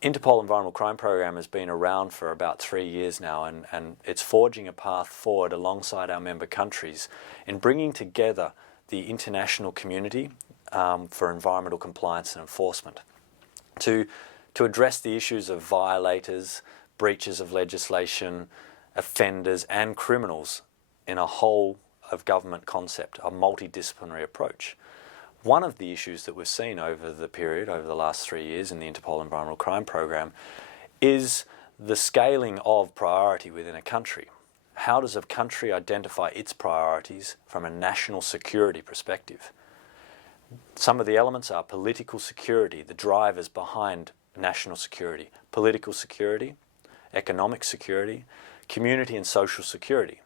Interpol Environmental Crime Program has been around for about 3 years now, and it's forging a path forward alongside our member countries in bringing together the international community for environmental compliance and enforcement to address the issues of violators, breaches of legislation, offenders and criminals in a whole of government concept, a multidisciplinary approach. One of the issues that we've seen over the last 3 years in the Interpol Environmental Crime Program is the scaling of priority within a country. How does a country identify its priorities from a national security perspective? Some of the elements are political security, the drivers behind national security, political security, economic security, community and social security.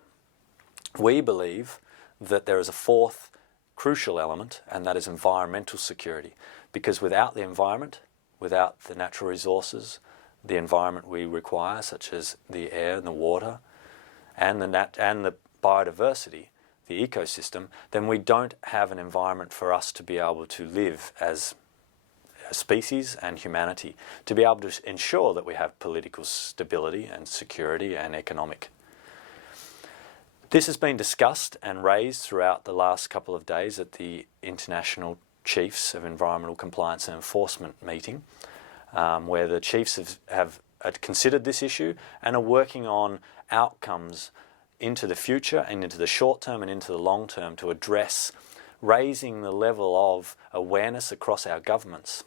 We believe that there is a fourth crucial element, and that is environmental security, because without the environment, without the natural resources, the environment we require, such as the air and the water and the biodiversity, the ecosystem, then we don't have an environment for us to be able to live as a species and humanity, to be able to ensure that we have political stability and security and economic. This has been discussed and raised throughout the last couple of days at the International Chiefs of Environmental Compliance and Enforcement meeting, where the chiefs have considered this issue and are working on outcomes into the future and into the short term and into the long term to address raising the level of awareness across our governments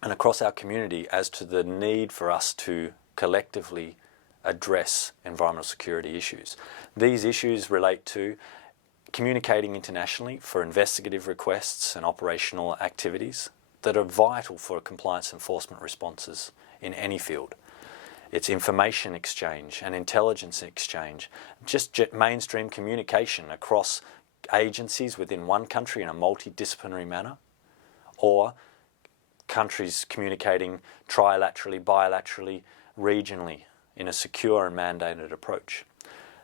and across our community as to the need for us to collectively address environmental security issues. These issues relate to communicating internationally for investigative requests and operational activities that are vital for compliance enforcement responses in any field. It's information exchange and intelligence exchange, just mainstream communication across agencies within one country in a multidisciplinary manner, or countries communicating trilaterally, bilaterally, regionally in a secure and mandated approach.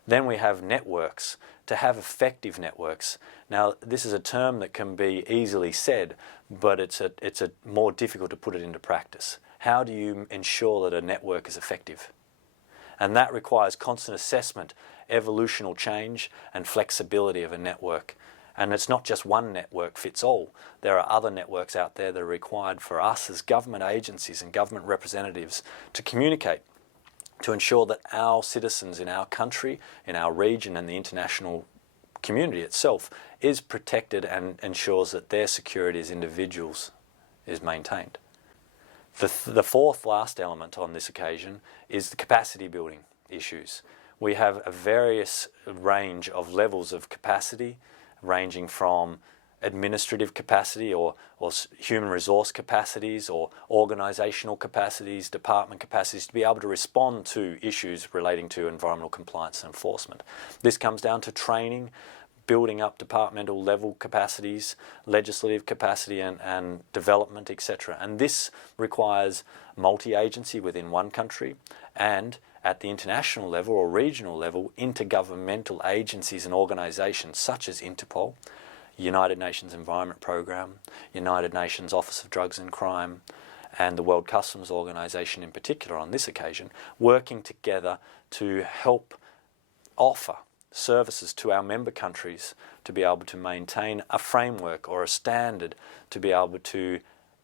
Then we have networks, to have effective networks. Now, this is a term that can be easily said, but it's more difficult to put it into practice. How do you ensure that a network is effective? And that requires constant assessment, evolutional change and flexibility of a network. And it's not just one network fits all. There are other networks out there that are required for us as government agencies and government representatives to communicate, to ensure that our citizens in our country, in our region and the international community itself is protected and ensures that their security as individuals is maintained. The fourth last element on this occasion is the capacity building issues. We have a various range of levels of capacity, ranging from administrative capacity or human resource capacities or organisational capacities, department capacities to be able to respond to issues relating to environmental compliance and enforcement. This comes down to training, building up departmental level capacities, legislative capacity and development, etc. And this requires multi-agency within one country and at the international level or regional level, intergovernmental agencies and organisations such as Interpol, United Nations Environment Programme, United Nations Office of Drugs and Crime, and the World Customs Organization in particular on this occasion, working together to help offer services to our member countries to be able to maintain a framework or a standard to be able to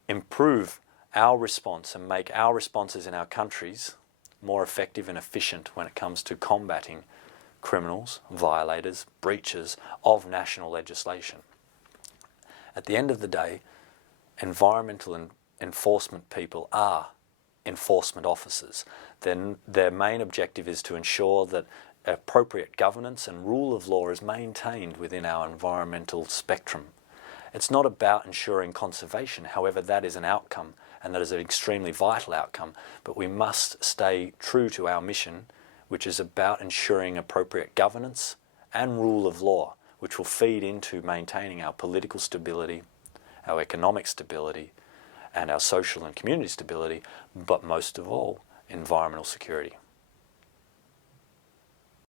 improve our response and make our responses in our countries more effective and efficient when it comes to combating criminals, violators, breaches of national legislation. At the end of the day, environmental and enforcement people are enforcement officers. Then their main objective is to ensure that appropriate governance and rule of law is maintained within our environmental spectrum. It's not about ensuring conservation, however that is an outcome and that is an extremely vital outcome, but we must stay true to our mission, which is about ensuring appropriate governance and rule of law, which will feed into maintaining our political stability, our economic stability, and our social and community stability, but most of all, environmental security.